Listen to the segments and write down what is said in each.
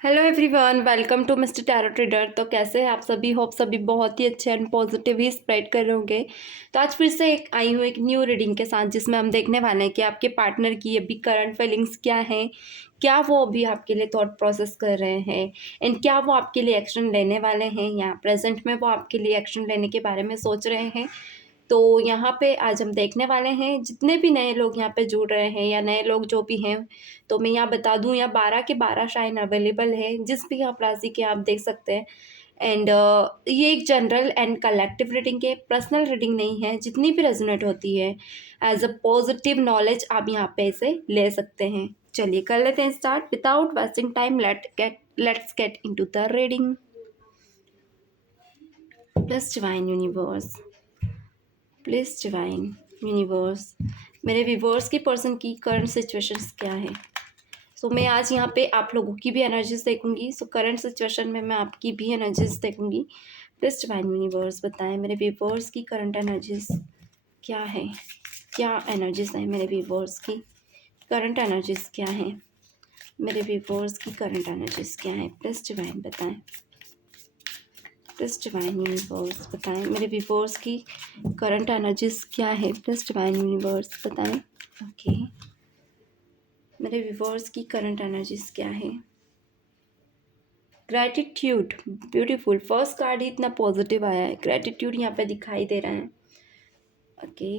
Hello everyone, welcome to mister tarot trader. तो कैसे हैं आप सभी? होप सभी बहुत ही अच्छे एंड पॉजिटिव ही स्प्रेड कर रहे होंगे। तो आज फिर से आई हूँ एक न्यू रीडिंग के साथ, जिसमें हम देखने वाले हैं कि आपके पार्टनर की अभी करंट फीलिंग्स क्या हैं, क्या वो अभी आपके लिए थॉट प्रोसेस कर रहे हैं एंड क्या वो आपके लिए एक्शन लेने वाले हैं या प्रेजेंट में वो आपके लिए एक्शन लेने के बारे में सोच रहे हैं। तो यहाँ पे आज हम देखने वाले हैं, जितने भी नए लोग यहाँ पे जुड़ रहे हैं या नए लोग जो भी हैं, तो मैं यहाँ बता दूँ, यहाँ 12 के 12 शाइन अवेलेबल है, जिस भी आप राशि के आप देख सकते हैं। एंड ये एक जनरल एंड कलेक्टिव रीडिंग है, पर्सनल रीडिंग नहीं है। जितनी भी रेजोनेट होती है एज अ पॉजिटिव नॉलेज आप यहाँ पे इसे ले सकते हैं। चलिए कर लेते हैं start without wasting time. Let's get into the reading. Plus divine universe, please divine universe, मेरे व्यूवर्स की पर्सन की करंट सिचुएशंस क्या है। सो मैं आज यहाँ पे आप लोगों की भी एनर्जीज देखूंगी। सो करंट सिचुएशन में मैं आपकी भी एनर्जीज देखूंगी। प्लीज डिवाइन यूनिवर्स बताएं मेरे व्यूवर्स की करंट एनर्जीज क्या है, क्या एनर्जीज है मेरे व्यूवर्स की, करंट एनर्जीज क्या है, मेरे व्यूवर्स की करंट एनर्जीज क्या है। प्लीज डिवाइन बताएं, प्लीज डिवाइन यूनिवर्स बताएं मेरे व्यूवर्स की करंट एनर्जीज क्या है। प्लीज डिवाइन यूनिवर्स बताएं। ओके, मेरे व्यूवर्स की करंट एनर्जीज क्या है। Gratitude, beautiful. फर्स्ट कार्ड ही इतना पॉजिटिव आया है, ग्रैटिट्यूड यहाँ पे दिखाई दे रहा है। ओके,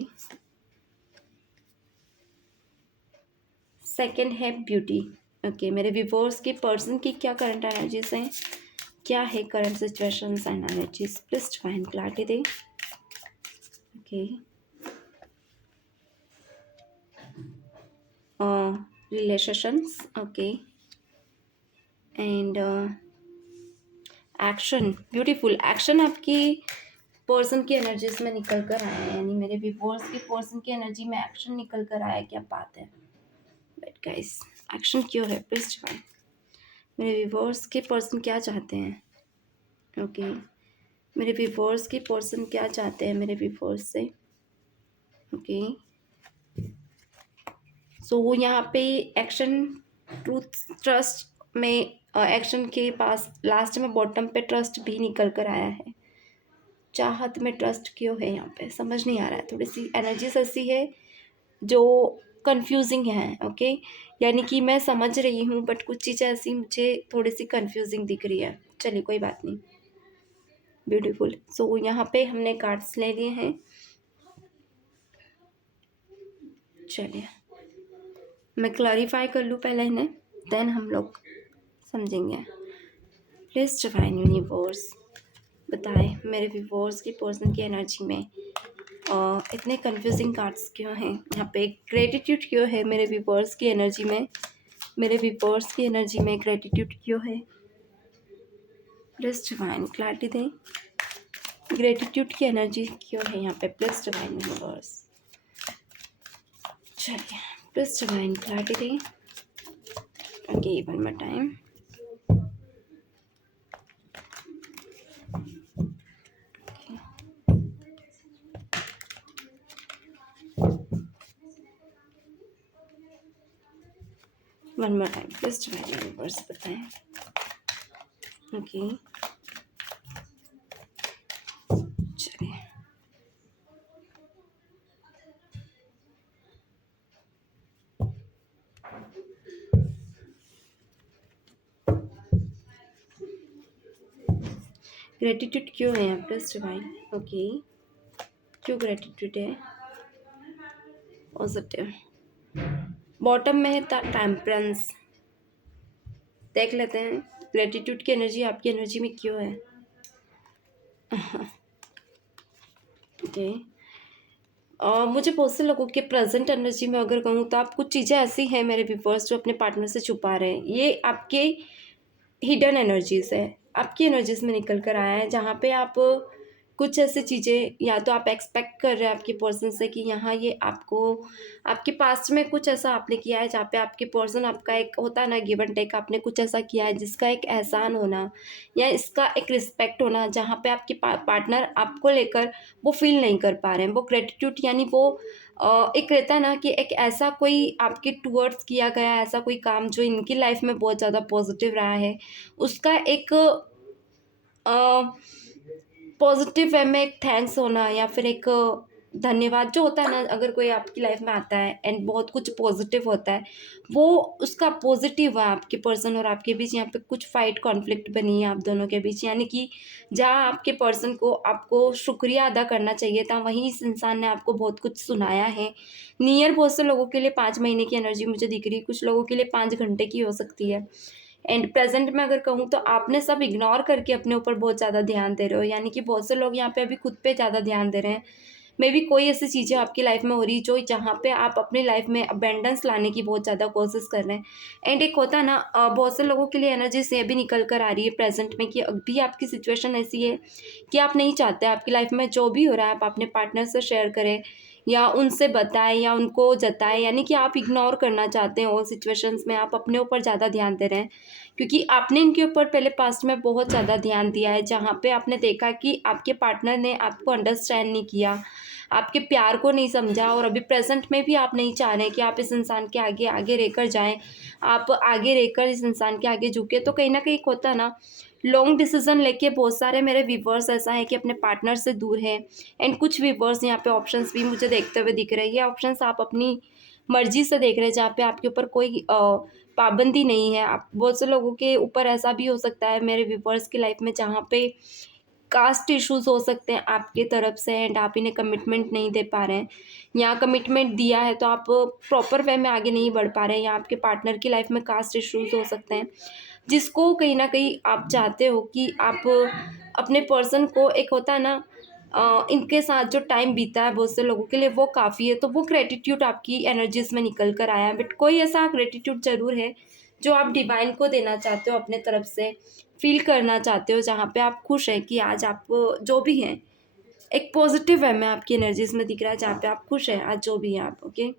सेकंड है ब्यूटी। ओके, मेरे व्यूवर्स की पर्सन की क्या करंट एनर्जीज हैं, क्या है current situations and energies. Please divine clarity दे। Okay, relations. Okay, and action, beautiful. Action आपकी पर्सन की एनर्जीज में निकल कर आया है, यानी मेरे व्यूवर्स की पर्सन की एनर्जी में एक्शन निकल कर आया है। क्या बात है। बट गाइस, एक्शन क्यों है? प्लीज डिवाइन, मेरे व्यूवर्स के पर्सन क्या चाहते हैं। ओके, मेरे व्यूवर्स की पर्सन क्या चाहते हैं मेरे व्यूवर्स से। ओके, सो यहाँ पे एक्शन, ट्रूथ, ट्रस्ट में एक्शन के पास लास्ट में बॉटम पे ट्रस्ट भी निकल कर आया है। चाहत में ट्रस्ट क्यों है यहाँ पे, समझ नहीं आ रहा है। थोड़ी सी एनर्जीज ऐसी है जो कंफ्यूजिंग है। ओके, यानी कि मैं समझ रही हूँ बट कुछ चीज़ें ऐसी मुझे थोड़ी सी कंफ्यूजिंग दिख रही है। चलिए कोई बात नहीं। ब्यूटीफुल। सो यहाँ पे हमने कार्ड्स ले लिए हैं। चलिए मैं क्लैरिफाई कर लूँ पहले इन्हें, देन हम लोग समझेंगे। प्लीज डिवाइन यूनिवर्स बताएं मेरे व्यूवर्स की पर्सन की एनर्जी में इतने कंफ्यूजिंग कार्ड्स क्यों हैं। यहाँ पे ग्रेटिट्यूड क्यों है मेरे व्यूवर्स की एनर्जी में, मेरे व्यूवर्स की एनर्जी में ग्रेटिट्यूड क्यों है। प्लीज डिवाइन क्लैरिटी दें, ग्रेटिट्यूड की एनर्जी क्यों है यहाँ पे। प्लीज डिवाइन यूनिवर्स, चलिए प्लीज डिवाइन क्लैरिटी दें। Okay, one more time. One more time, please divine universe बताएं। ओके, चलिए ग्रेटिट्यूड क्यों है यहाँ। Please divine. ओके, क्यों ग्रेटिट्यूड है। पॉजिटिव। बॉटम में है टेम्परेंस। देख लेते हैं ग्रेटिट्यूड की एनर्जी आपकी एनर्जी में क्यों है। ओके, मुझे बहुत से लोगों के प्रेजेंट एनर्जी में अगर कहूँ तो आप कुछ चीज़ें ऐसी हैं मेरे व्यूवर्स जो अपने पार्टनर से छुपा रहे हैं। ये आपके हिडन एनर्जीज है, आपकी एनर्जीज में निकल कर आया है, जहाँ पे आप कुछ ऐसी चीज़ें या तो आप एक्सपेक्ट कर रहे हैं आपके पर्सन से कि यहाँ ये आपको आपके पास्ट में कुछ ऐसा आपने किया है जहाँ पे आपके पर्सन आपका एक होता है ना गिव एंड टेक, आपने कुछ ऐसा किया है जिसका एक एहसान होना या इसका एक रिस्पेक्ट होना जहाँ पे आपके पार्टनर आपको लेकर वो फील नहीं कर पा रहे हैं। वो ग्रेटिट्यूड यानी वो एक रहता है ना कि एक ऐसा कोई आपके टूवर्ड्स किया गया ऐसा कोई काम जो इनकी लाइफ में बहुत ज़्यादा पॉजिटिव रहा है, उसका एक पॉजिटिव वे में एक थैंक्स होना या फिर एक धन्यवाद जो होता है ना, अगर कोई आपकी लाइफ में आता है एंड बहुत कुछ पॉजिटिव होता है, वो उसका पॉजिटिव है आपके पर्सन और आपके बीच। यहाँ पे कुछ फाइट कॉन्फ्लिक्ट बनी है आप दोनों के बीच, यानी कि जहाँ आपके पर्सन को आपको शुक्रिया अदा करना चाहिए था, वहीं इस इंसान ने आपको बहुत कुछ सुनाया है। नियर बहुत से लोगों के लिए 5 महीने की एनर्जी मुझे दिख रही है, कुछ लोगों के लिए 5 घंटे की हो सकती है। एंड प्रेजेंट में अगर कहूँ तो आपने सब इग्नोर करके अपने ऊपर बहुत ज़्यादा ध्यान दे रहे हो, यानी कि बहुत से लोग यहाँ पे अभी खुद पे ज़्यादा ध्यान दे रहे हैं। मे बी कोई ऐसी चीज़ें आपकी लाइफ में हो रही जो जहाँ पे आप अपनी लाइफ में अबेंडेंस लाने की बहुत ज़्यादा कोशिश कर रहे हैं। एंड एक होता है ना बहुत से लोगों के लिए एनर्जी से भी निकल कर आ रही है प्रेजेंट में कि अभी आपकी सिचुएशन ऐसी है कि आप नहीं चाहते आपकी लाइफ में जो भी हो रहा है आप अपने पार्टनर से शेयर करें या उनसे बताएं या उनको जताएं, यानी कि आप इग्नोर करना चाहते हैं और सिचुएशंस में आप अपने ऊपर ज़्यादा ध्यान दे रहे हैं क्योंकि आपने इनके ऊपर पहले पास्ट में बहुत ज़्यादा ध्यान दिया है जहाँ पे आपने देखा कि आपके पार्टनर ने आपको अंडरस्टैंड नहीं किया, आपके प्यार को नहीं समझा और अभी प्रेजेंट में भी आप नहीं चाह रहे कि आप इस इंसान के आगे आगे रहकर जाएं, आप आगे रहकर इस इंसान के आगे झुके। तो कहीं ना कहीं होता है ना लॉन्ग डिसीजन लेके बहुत सारे मेरे व्यूवर्स ऐसा है कि अपने पार्टनर से दूर हैं। एंड कुछ व्यूवर्स यहाँ पे ऑप्शंस भी मुझे देखते हुए दिख रहे हैं, ये ऑप्शंस आप अपनी मर्जी से देख रहे हैं जहाँ पे आपके ऊपर कोई पाबंदी नहीं है। आप बहुत से लोगों के ऊपर ऐसा भी हो सकता है मेरे व्यूवर्स की लाइफ में जहाँ पे कास्ट इश्यूज हो सकते हैं आपके तरफ से एंड आप इन्हें कमिटमेंट नहीं दे पा रहे हैं या कमिटमेंट दिया है तो आप प्रॉपर वे में आगे नहीं बढ़ पा रहे हैं या आपके पार्टनर की लाइफ में कास्ट इश्यूज हो सकते हैं जिसको कहीं ना कहीं आप चाहते हो कि आप अपने पर्सन को एक होता है ना इनके साथ जो टाइम बीता है बहुत से लोगों के लिए वो काफ़ी है, तो वो ग्रेटिट्यूड आपकी एनर्जीज में निकल कर आया है। बट कोई ऐसा ग्रेटिट्यूड ज़रूर है जो आप डिवाइन को देना चाहते हो, अपने तरफ से फील करना चाहते हो जहाँ पे आप खुश हैं कि आज आप जो भी हैं एक पॉजिटिव वे में आपकी एनर्जीज में दिख रहा है जहाँ पे आप खुश हैं आज जो भी हैं आप। ओके,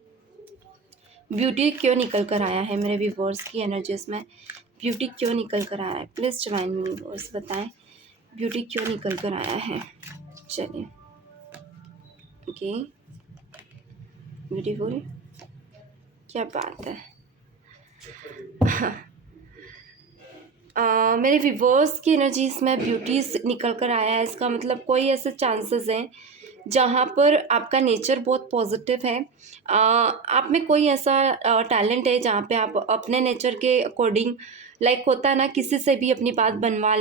ब्यूटी क्यों निकल कर आया है मेरे व्यूवर्स की एनर्जीज में, ब्यूटी क्यों निकल कर आया है, प्लीज़ डिवाइन व्यूवर्स बताएं ब्यूटी क्यों निकल कर आया है। चलिए, ओके, ब्यूटीफुल, क्या बात है। मेरे व्यूवर्स की एनर्जीज में ब्यूटीज निकल कर आया है, इसका मतलब कोई ऐसे चांसेस हैं जहाँ पर आपका नेचर बहुत पॉजिटिव है। आप में कोई ऐसा टैलेंट है जहाँ पे आप अपने नेचर के अकॉर्डिंग लाइक होता है ना किसी से भी अपनी बात मनवा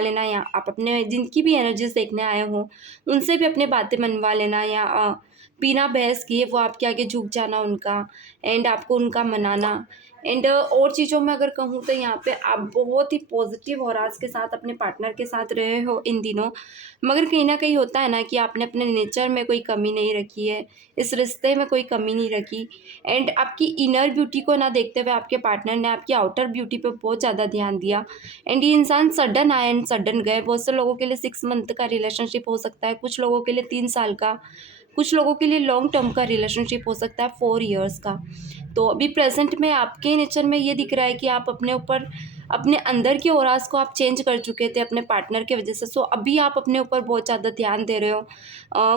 लेना या आप अपने जिनकी भी एनर्जीज देखने आए हो उनसे भी अपनी बातें मनवा लेना या बिना बहस किए वो आपके आगे झुक जाना उनका एंड आपको उनका मनाना। एंड और चीज़ों में अगर कहूँ तो यहाँ पे आप बहुत ही पॉजिटिव और आज के साथ अपने पार्टनर के साथ रहे हो इन दिनों, मगर कहीं ना कहीं होता है ना कि आपने अपने नेचर में कोई कमी नहीं रखी है, इस रिश्ते में कोई कमी नहीं रखी एंड आपकी इनर ब्यूटी को ना देखते हुए आपके पार्टनर ने आपकी आउटर ब्यूटी पे बहुत ज़्यादा ध्यान दिया। एंड ये इंसान सडन आए एंड सडन गए, बहुत से लोगों के लिए 6 मंथ का रिलेशनशिप हो सकता है, कुछ लोगों के लिए 3 साल का, कुछ लोगों के लिए लॉन्ग टर्म का रिलेशनशिप हो सकता है 4 इयर्स का। तो अभी प्रेजेंट में आपके नेचर में ये दिख रहा है कि आप अपने ऊपर अपने अंदर के ऑरास को आप चेंज कर चुके थे अपने पार्टनर की वजह से। सो अभी आप अपने ऊपर बहुत ज़्यादा ध्यान दे रहे हो।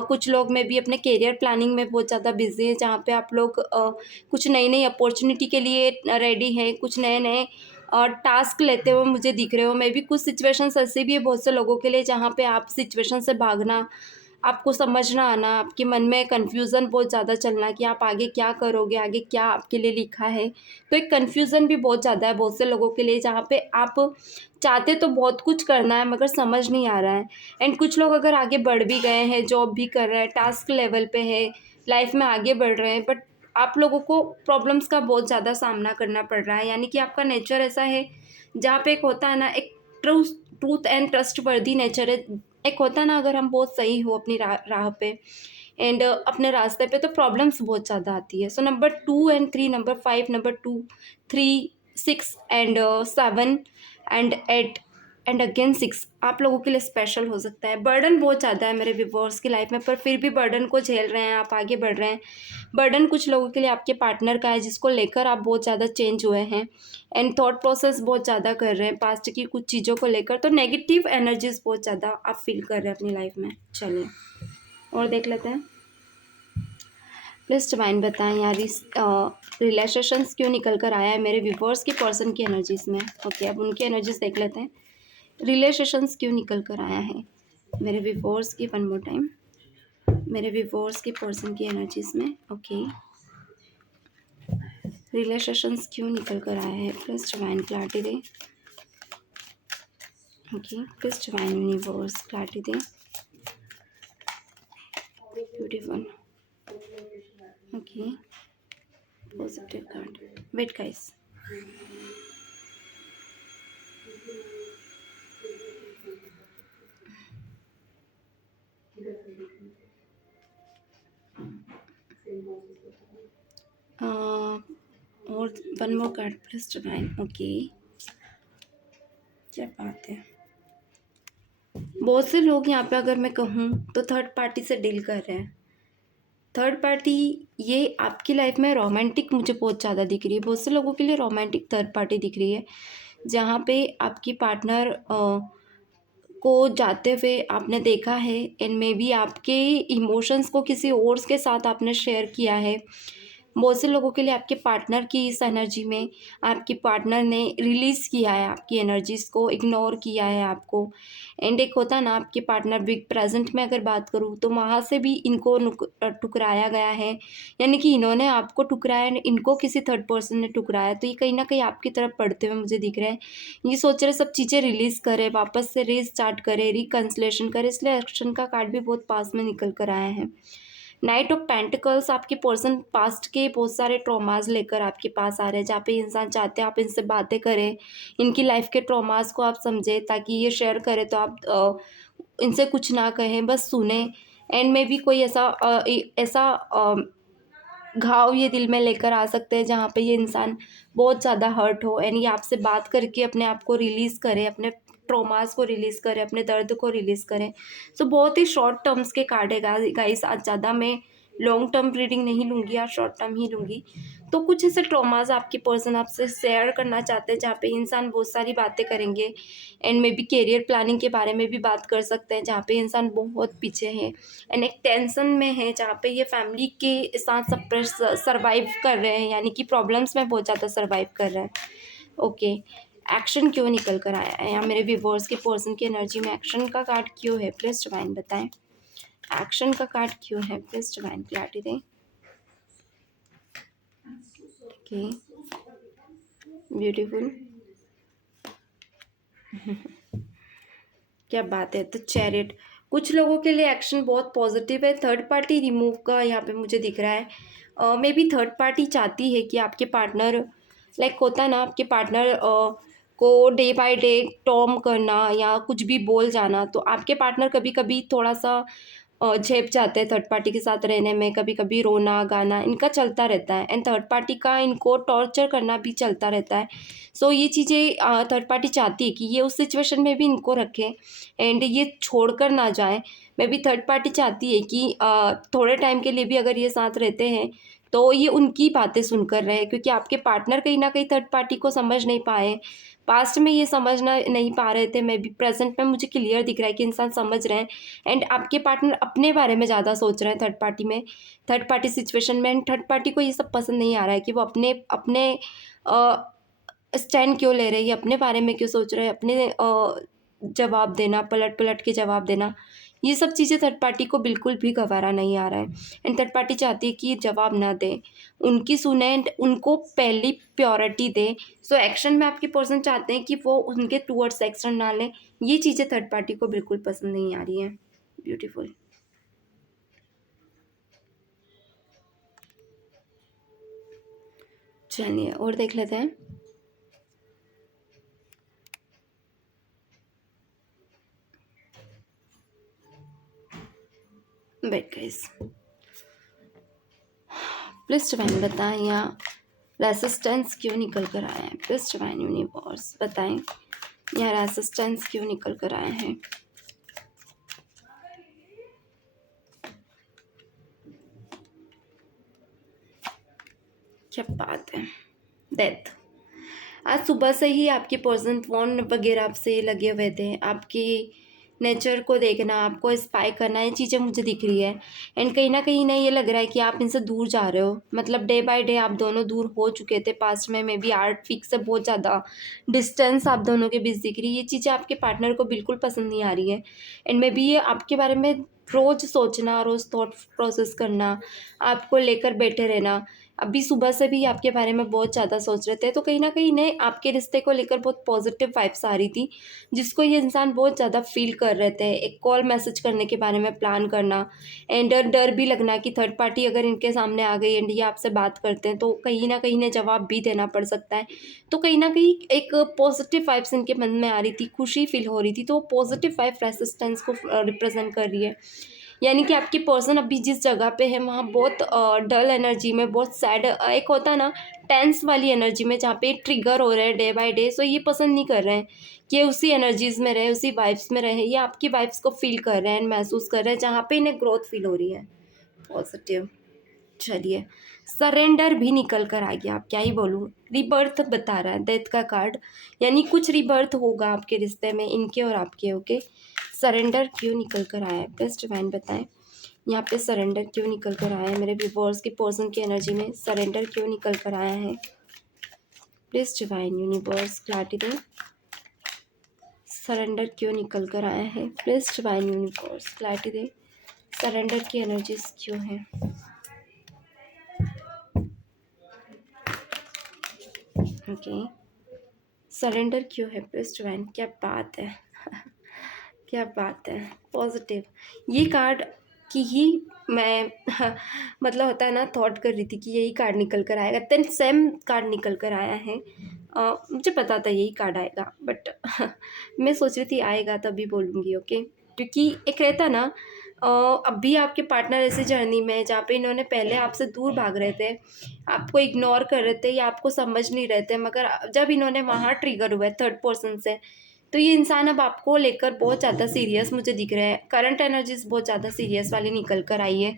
कुछ लोग में भी अपने करियर प्लानिंग में बहुत ज़्यादा बिजी है जहाँ पे आप लोग कुछ नई नई अपॉर्चुनिटी के लिए रेडी हैं, कुछ नए नए टास्क लेते हुए मुझे दिख रहे हो। मे बी कुछ सिचुएशंस ऐसे भी है बहुत से लोगों के लिए जहाँ पे आप सिचुएशन से भागना, आपको समझ ना आना, आपके मन में कन्फ्यूज़न बहुत ज़्यादा चलना कि आप आगे क्या करोगे, आगे क्या आपके लिए लिखा है। तो एक कन्फ्यूज़न भी बहुत ज़्यादा है बहुत से लोगों के लिए जहाँ पे आप चाहते तो बहुत कुछ करना है मगर समझ नहीं आ रहा है। एंड कुछ लोग अगर आगे बढ़ भी गए हैं, जॉब भी कर रहे हैं, टास्क लेवल पे है, लाइफ में आगे बढ़ रहे हैं, बट आप लोगों को प्रॉब्लम्स का बहुत ज़्यादा सामना करना पड़ रहा है। यानी कि आपका नेचर ऐसा है जहाँ पे एक होता है ना एक ट्रूथ एंड ट्रस्टवर्दी नेचर है। एक होता है ना अगर हम बहुत सही हो अपनी राह पे एंड अपने रास्ते पे तो प्रॉब्लम्स बहुत ज़्यादा आती है। So number 2 and 3, number 5, number 2, 3, 6 and 7 and 8 and again 6 आप लोगों के लिए स्पेशल हो सकता है। बर्डन बहुत ज़्यादा है मेरे व्यूअर्स की लाइफ में, पर फिर भी बर्डन को झेल रहे हैं, आप आगे बढ़ रहे हैं। बर्डन कुछ लोगों के लिए आपके पार्टनर का है, जिसको लेकर आप बहुत ज़्यादा चेंज हुए हैं एंड थॉट प्रोसेस बहुत ज़्यादा कर रहे हैं पास्ट की कुछ चीज़ों को लेकर। तो नेगेटिव एनर्जीज बहुत ज़्यादा आप फील कर रहे हैं अपनी लाइफ में। चलिए और देख लेते हैं। प्लीज़ डिवाइन बताएं यार, इस रिलेशंस क्यों निकल कर आया है मेरे व्यूअर्स की पर्सन की एनर्जीज में। ओके, अब उनकी एनर्जीज देख लेते हैं। रिलेशंस क्यों निकल कर आया है मेरे व्यूअर्स की, वन मोर टाइम, मेरे व्यूअर्स की पर्सन की एनर्जीज में। ओके, रिलेशंस क्यों निकल कर आया है, प्लीज़ डिवाइन क्लैरिटी दे। Okay, please divine universe clarity दे। Beautiful. Okay, positive card. Wait guys, और one more card please divine. Okay, क्या बात है। बहुत से लोग यहाँ पे अगर मैं कहूँ तो थर्ड पार्टी से डील कर रहे हैं। थर्ड पार्टी ये आपकी लाइफ में रोमांटिक मुझे बहुत ज़्यादा दिख रही है। बहुत से लोगों के लिए रोमांटिक थर्ड पार्टी दिख रही है, जहाँ पे आपकी पार्टनर को जाते हुए आपने देखा है एंड मे बी आपके इमोशंस को किसी और के साथ आपने शेयर किया है। बहुत से लोगों के लिए आपके पार्टनर की इस एनर्जी में आपके पार्टनर ने रिलीज़ किया है, आपकी एनर्जीज़ को इग्नोर किया है आपको। एंड एक होता है ना आपके पार्टनर, बिग प्रेजेंट में अगर बात करूँ तो वहाँ से भी इनको ठुकराया गया है, यानी कि इन्होंने आपको ठुकराया, इनको किसी थर्ड पर्सन ने ठुकराया। तो ये कहीं ना कहीं आपकी तरफ पढ़ते हुए मुझे दिख रहे हैं। ये सोच रहे सब चीज़ें रिलीज़ करें, वापस से रीस्टार्ट करें, रिकन्सिलेशन करें, इसलिए एक्शन का कार्ड भी बहुत पास में निकल कर आया है। नाइट ऑफ पेंटिकल्स, आपके पर्सन पास्ट के बहुत सारे ट्रॉमास लेकर आपके पास आ रहे हैं, जहाँ पे इंसान चाहते हैं आप इनसे बातें करें, इनकी लाइफ के ट्रॉमास को आप समझें, ताकि ये शेयर करें तो आप इनसे कुछ ना कहें, बस सुने। एंड में भी कोई ऐसा घाव ये दिल में लेकर आ सकते हैं जहाँ पे ये इंसान बहुत ज़्यादा हर्ट हो एंड ये आपसे बात करके अपने आप को रिलीज़ करे, अपने ट्रॉमास को रिलीज़ करें, अपने दर्द को रिलीज़ करें। सो बहुत ही शॉर्ट टर्म्स के कार्ड है गाइस। आज ज़्यादा मैं लॉन्ग टर्म रीडिंग नहीं लूँगी, आज शॉर्ट टर्म ही लूँगी। तो कुछ ऐसे ट्रॉमास आपके पर्सन आपसे शेयर करना चाहते हैं, जहाँ पे इंसान बहुत सारी बातें करेंगे and may be career planning के बारे में भी बात कर सकते हैं, जहाँ पे इंसान बहुत पीछे है एंड एक टेंशन में है, जहाँ पे ये फैमिली के साथ सब सर्वाइव कर रहे हैं, यानी कि प्रॉब्लम्स में बहुत ज़्यादा सर्वाइव कर रहे हैं। ओके, एक्शन क्यों निकल कर आया है या मेरे व्यूअर्स के पर्सन की एनर्जी में एक्शन का कार्ड क्यों है, प्लीज डिवाइन बताएं। एक्शन का कार्ड क्यों है, प्लीज डिवाइन क्लैरिटी दें। Okay, beautiful. क्या बात है। तो चैरिट, कुछ लोगों के लिए एक्शन बहुत पॉजिटिव है। थर्ड पार्टी रिमूव का यहाँ पे मुझे दिख रहा है। मे बी थर्ड पार्टी चाहती है कि आपके पार्टनर, लाइक होता है ना आपके पार्टनर को डे बाय डे टॉर्म करना या कुछ भी बोल जाना, तो आपके पार्टनर कभी कभी थोड़ा सा झेप जाते हैं थर्ड पार्टी के साथ रहने में। कभी कभी रोना गाना इनका चलता रहता है एंड थर्ड पार्टी का इनको टॉर्चर करना भी चलता रहता है। सो ये चीज़ें थर्ड पार्टी चाहती है कि ये उस सिचुएशन में भी इनको रखें एंड ये छोड़कर ना जाए। मे बी थर्ड पार्टी चाहती है कि थोड़े टाइम के लिए भी अगर ये साथ रहते हैं तो ये उनकी बातें सुनकर रहे, क्योंकि आपके पार्टनर कहीं ना कहीं थर्ड पार्टी को समझ नहीं पाए। पास्ट में ये समझना नहीं पा रहे थे, मे बी प्रेजेंट में मुझे क्लियर दिख रहा है कि इंसान समझ रहे हैं एंड आपके पार्टनर अपने बारे में ज़्यादा सोच रहे हैं थर्ड पार्टी में, थर्ड पार्टी सिचुएशन में। एंड थर्ड पार्टी को ये सब पसंद नहीं आ रहा है कि वो अपने अपने स्टैंड क्यों ले रहे हैं, ये अपने बारे में क्यों सोच रहे हैं, अपने जवाब देना, पलट पलट के जवाब देना, ये सब चीज़ें थर्ड पार्टी को बिल्कुल भी गवारा नहीं आ रहा है। एंड थर्ड पार्टी चाहती है कि ये जवाब ना दें, उनकी सुने एंड उनको पहली प्योरिटी दें। सो एक्शन में आपके पर्सन चाहते हैं कि वो उनके टूवर्ड्स एक्शन ना लें। ये चीज़ें थर्ड पार्टी को बिल्कुल पसंद नहीं आ रही हैं। ब्यूटीफुल। चलिए और देख लेते हैं। वेट गाइस, प्लीज डिवाइन बताएं यहाँ रेसिस्टेंस क्यों निकल कर आया है, प्लीज डिवाइन यूनिवर्स बताएं यार असिस्टेंस क्यों निकल कर आए हैं? क्या बात है। डेथ। आज सुबह से ही आपके पर्सन फोन वगैरह आपसे लगे हुए थे, आपकी नेचर को देखना, आपको स्पाई करना, ये चीज़ें मुझे दिख रही है। एंड कहीं ना कहीं ये लग रहा है कि आप इनसे दूर जा रहे हो, मतलब डे बाय डे आप दोनों दूर हो चुके थे पास्ट में, मे बी 8 वीक से बहुत ज़्यादा डिस्टेंस आप दोनों के बीच दिख रही है। ये चीज़ें आपके पार्टनर को बिल्कुल पसंद नहीं आ रही है। एंड मे बी ये आपके बारे में रोज़ सोचना, रोज़ थॉट प्रोसेस करना, आपको लेकर बैठे रहना, अभी सुबह से भी आपके बारे में बहुत ज़्यादा सोच रहे थे। तो कहीं न कहीं इन्हें आपके रिश्ते को लेकर बहुत पॉजिटिव वाइब्स आ रही थी, जिसको ये इंसान बहुत ज़्यादा फ़ील कर रहे थे। एक कॉल मैसेज करने के बारे में प्लान करना एंड डर डर भी लगना कि थर्ड पार्टी अगर इनके सामने आ गई एंड ये आपसे बात करते हैं तो कहीं न कहीं इन्हें जवाब भी देना पड़ सकता है। तो कहीं न कहीं एक पॉजिटिव वाइब्स इनके मन में आ रही थी, खुशी फ़ील हो रही थी, तो वो पॉजिटिव वाइब रेसिस्टेंस को रिप्रेज़ेंट कर रही है। यानी कि आपकी पर्सन अभी जिस जगह पे है वहाँ बहुत डल एनर्जी में, बहुत सैड, एक होता है ना टेंस वाली एनर्जी में, जहाँ पे ट्रिगर हो रहे हैं डे बाय डे। सो ये पसंद नहीं कर रहे हैं कि उसी एनर्जीज में रहे, उसी वाइब्स में रहे। ये आपकी वाइब्स को फील कर रहे हैं, महसूस कर रहे हैं, जहाँ पे इन्हें ग्रोथ फील हो रही है। पॉजिटिव। चलिए, सरेंडर भी निकल कर आ गया। आप क्या ही बोलूँ, रिबर्थ बता रहा है डेथ का कार्ड, यानी कुछ रिबर्थ होगा आपके रिश्ते में, इनके और आपके। ओके, सरेंडर क्यों निकल कर आया है? प्लीज डिवाइन बताएं, यहाँ पे सरेंडर क्यों निकल कर आया है? मेरे व्यूअर्स की पर्सन की एनर्जी में सरेंडर क्यों निकल कर आया है? प्लीज डिवाइन यूनिवर्स क्लैरिटी दें, सरेंडर क्यों निकल कर आया है? प्लीज डिवाइन यूनिवर्स क्लैरिटी दें, सरेंडर की एनर्जीज क्यों है? ओके, सरेंडर क्यों है? प्लीज डिवाइन, क्या बात है क्या बात है। पॉजिटिव, ये कार्ड की ही मैं मतलब होता है ना, थॉट कर रही थी कि यही कार्ड निकल कर आएगा, देन सेम कार्ड निकल कर आया है। मुझे पता था यही कार्ड आएगा, बट मैं सोच रही थी आएगा तभी बोलूँगी। ओके, क्योंकि एक रहता ना, अभी आपके पार्टनर ऐसी जर्नी में है जहाँ पे इन्होंने पहले आपसे दूर भाग रहे थे, आपको इग्नोर कर रहे थे या आपको समझ नहीं रहे थे, मगर जब इन्होंने वहाँ ट्रिगर हुआ है थर्ड पर्सन से, तो ये इंसान अब आपको लेकर बहुत ज़्यादा सीरियस मुझे दिख रहा है। करंट एनर्जीज बहुत ज़्यादा सीरियस वाली निकल कर आई है,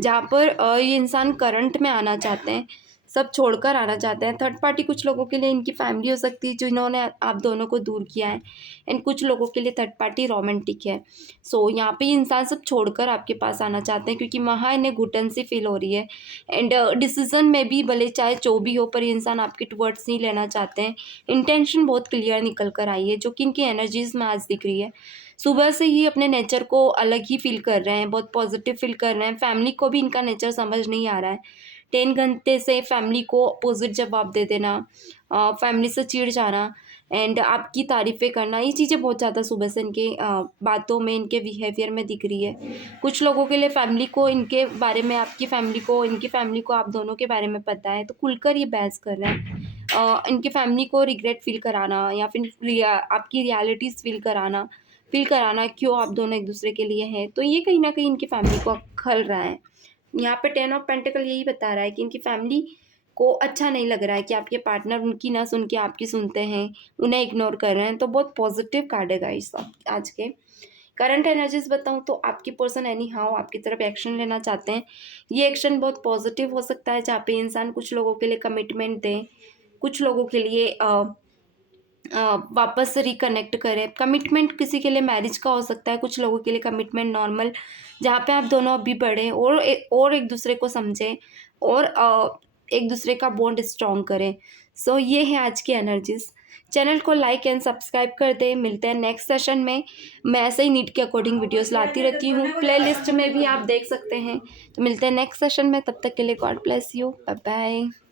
जहाँ पर ये इंसान करंट में आना चाहते हैं, सब छोड़कर आना चाहते हैं। थर्ड पार्टी कुछ लोगों के लिए इनकी फैमिली हो सकती है जिन्होंने आप दोनों को दूर किया है, एंड कुछ लोगों के लिए थर्ड पार्टी रोमांटिक है। सो यहाँ पे ये इंसान सब छोड़कर आपके पास आना चाहते हैं, क्योंकि वहाँ इन्हें घुटन सी फील हो रही है। एंड डिसीजन में भी भले चाहे जो भी हो, पर ये इंसान आपके टुवर्ड्स नहीं लेना चाहते हैं। इंटेंशन बहुत क्लियर निकल कर आई है, जो कि इनकी एनर्जीज में आज दिख रही है। सुबह से ही अपने नेचर को अलग ही फील कर रहे हैं, बहुत पॉजिटिव फील कर रहे हैं। फैमिली को भी इनका नेचर समझ नहीं आ रहा है। 10 घंटे से फैमिली को अपोजिट जवाब दे देना, फैमिली से चिढ़ जाना एंड आपकी तारीफ़ें करना, ये चीज़ें बहुत ज़्यादा सुबह से इनके बातों में, इनके बिहेवियर में दिख रही है। कुछ लोगों के लिए फैमिली को इनके बारे में, आपकी फैमिली को, इनकी फैमिली को आप दोनों के बारे में पता है, तो खुलकर ये बहस कर रहे हैं। इनकी फैमिली को रिग्रेट फील कराना या फिर आपकी रियलिटीज़ फील कराना क्यों आप दोनों एक दूसरे के लिए हैं, तो ये कहीं ना कहीं इनकी फैमिली को खल रहा है। यहाँ पे 10 ऑफ पेंटिकल यही बता रहा है कि इनकी फैमिली को अच्छा नहीं लग रहा है कि आपके पार्टनर उनकी ना सुन के आपकी सुनते हैं, उन्हें इग्नोर कर रहे हैं। तो बहुत पॉजिटिव कार्ड है गाइस आज के। करंट एनर्जीज बताऊँ तो आपकी पर्सन एनी हाउ आपकी तरफ एक्शन लेना चाहते हैं। ये एक्शन बहुत पॉजिटिव हो सकता है, जहाँ पे इंसान कुछ लोगों के लिए कमिटमेंट दें, कुछ लोगों के लिए वापस से रिकनेक्ट करें। कमिटमेंट किसी के लिए मैरिज का हो सकता है, कुछ लोगों के लिए कमिटमेंट नॉर्मल, जहाँ पे आप दोनों अभी बढ़ें और एक दूसरे को समझें और एक दूसरे का बॉन्ड स्ट्रॉन्ग करें। सो ये है आज की एनर्जीज। चैनल को लाइक एंड सब्सक्राइब कर दें। मिलते हैं नेक्स्ट सेशन में। मैं ऐसे ही नीड के अकॉर्डिंग वीडियोस लाती रहती हूँ, प्लेलिस्ट में भी आप देख सकते हैं। तो मिलते हैं नेक्स्ट सेशन में, तब तक के लिए God bless you, bye bye.